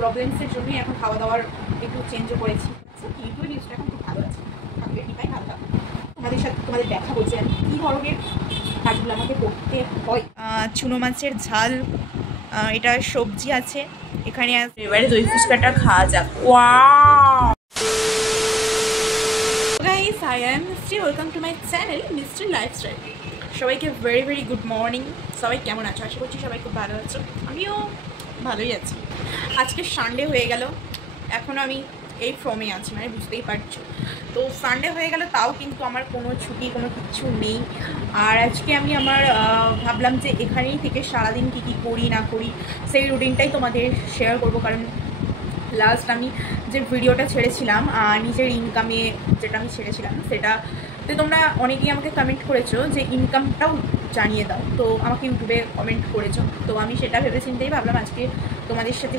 প্রবলেমসের জন্যই এখন খাওয়া দাওয়ার একটু চেঞ্জও করেছি। ইউটিউবের নিউজটা এখন খুব ভালো আছে, এটাই ভালো লাগে। তোমাদের সাথে তোমাদের দেখা বলছে আর কী ধরনের কাজগুলো আমাকে করতে হয়। চুনো মাছের ঝাল, এটা সবজি আছে এখানে। এবারে দই ফুচকাটা খাওয়া যাক। Wow guys, I am mystery, welcome to my channel mystery lifestyle. সবাইকে ভেরি ভেরি গুড মর্নিং। সবাই কেমন আছো? আশা করছি সবাই খুব ভালো আছো, আমিও ভালোই আছি। আজকে সানডে হয়ে গেল, এখন আমি এই ফর্মে আছি, মানে বুঝতেই পারছো। তো সানডে হয়ে গেল, তাও কিন্তু আমার কোনো ছুটি কোনো কিচ্ছু নেই। আর আজকে আমি আমার ভাবলাম যে এখানেই থেকে সারাদিন কী কী করি না করি সেই রুটিনটাই তোমাদের শেয়ার করব। কারণ লাস্ট আমি যে ভিডিওটা ছেড়েছিলাম নিজের ইনকামে, যেটা আমি ছেড়েছিলাম সেটাতে তোমরা অনেকেই আমাকে কমেন্ট করেছো যে ইনকামটাও জানিয়ে দাও। তো আমাকে ইউটিউবে কমেন্ট করেছো, তো আমি সেটা ভেবেচিন্তেই ভাবলাম আজকে তোমাদের সাথে